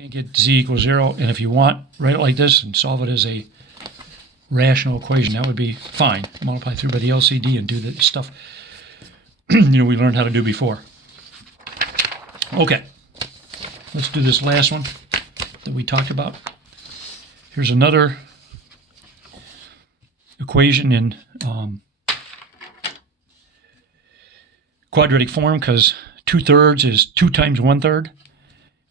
Can't get z equals 0, and if you want, write it like this and solve it as a rational equation. That would be fine. Multiply through by the LCD and do the stuff we learned how to do before. Okay, let's do this last one that we talked about. Here's another equation in quadratic form, because 2/3 is 2 times 1/3.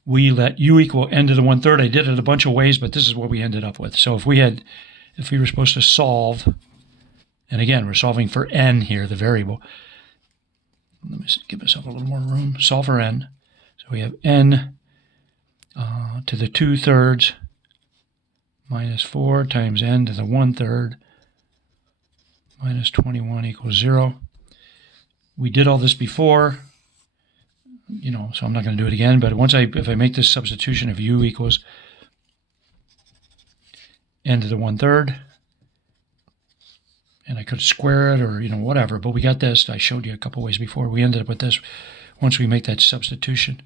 We let u equal n to the 1/3. I did it a bunch of ways, but this is what we ended up with. So if we were supposed to solve, and again, we're solving for n here, the variable. Let me give myself a little more room. Solve for n. So we have n to the 2/3 minus 4 times n to the 1/3 minus 21 equals 0. We did all this before, so I'm not going to do it again. But if I make this substitution of u equals n to the 1/3, and I could square it or whatever, but we got this. I showed you a couple ways before. We ended up with this once we make that substitution.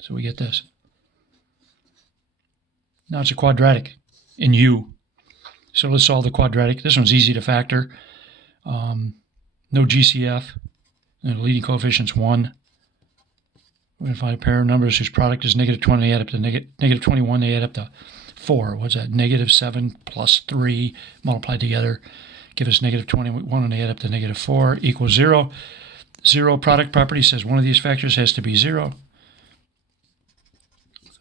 So we get this. Now it's a quadratic in u. So let's solve the quadratic. This one's easy to factor. No GCF. And the leading coefficient's 1. We're going to find a pair of numbers whose product is negative 20. They add up to negative 21. They add up to 4. What's that? Negative 7 plus 3 multiplied together give us negative 21, and they add up to negative 4 equals 0. 0 product property says one of these factors has to be 0.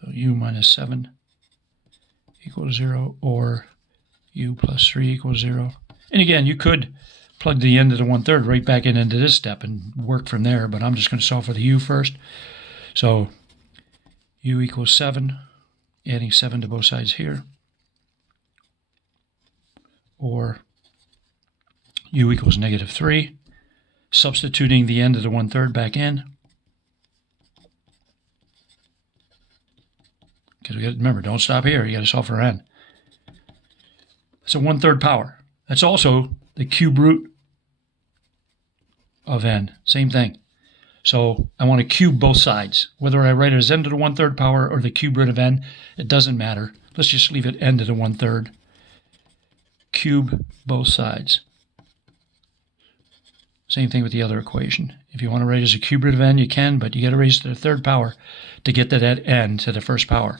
So u minus 7 equals 0, or u plus 3 equals 0. And again, you could plug the end of the 1/3 right back into this step and work from there, but I'm just going to solve for the u first. So u equals 7, adding 7 to both sides here, or u equals negative 3, substituting the end of the 1/3 back in. Because remember, don't stop here. You got to solve for n. It's a 1/3 power. That's also the cube root of n. Same thing. So I want to cube both sides. Whether I write it as n to the 1/3 power or the cube root of n, it doesn't matter. Let's just leave it n to the 1/3. Cube both sides. Same thing with the other equation. If you want to write it as a cube root of n, you can, but you got to raise it to the 3rd power to get to that n to the 1st power.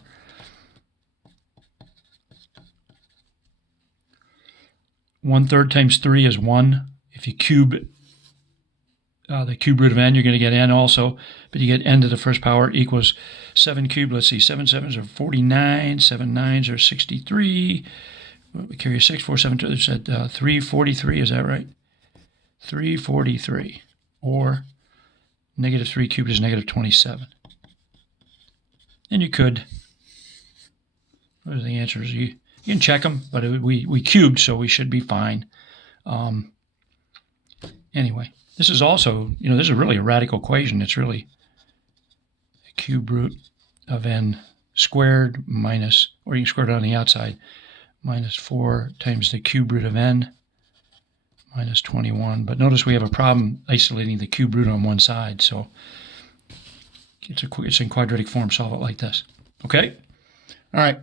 One-third times 3 is 1. If you cube the cube root of n, you're going to get n also, but you get n to the 1st power equals 7 cubed. Let's see, 7 sevens are 49, 7 nines are 63. We carry a 6, 4, 7, 2. There's 343, is that right? 343, or negative 3 cubed is negative 27. And you could, what are the answers? You can check them, but we cubed, so we should be fine. Anyway, this is also, this is really a radical equation. It's really a cube root of n squared minus, or you can square it on the outside, minus 4 times the cube root of n minus 21. But notice we have a problem isolating the cube root on one side, so it's in quadratic form. Solve it like this. Okay? All right.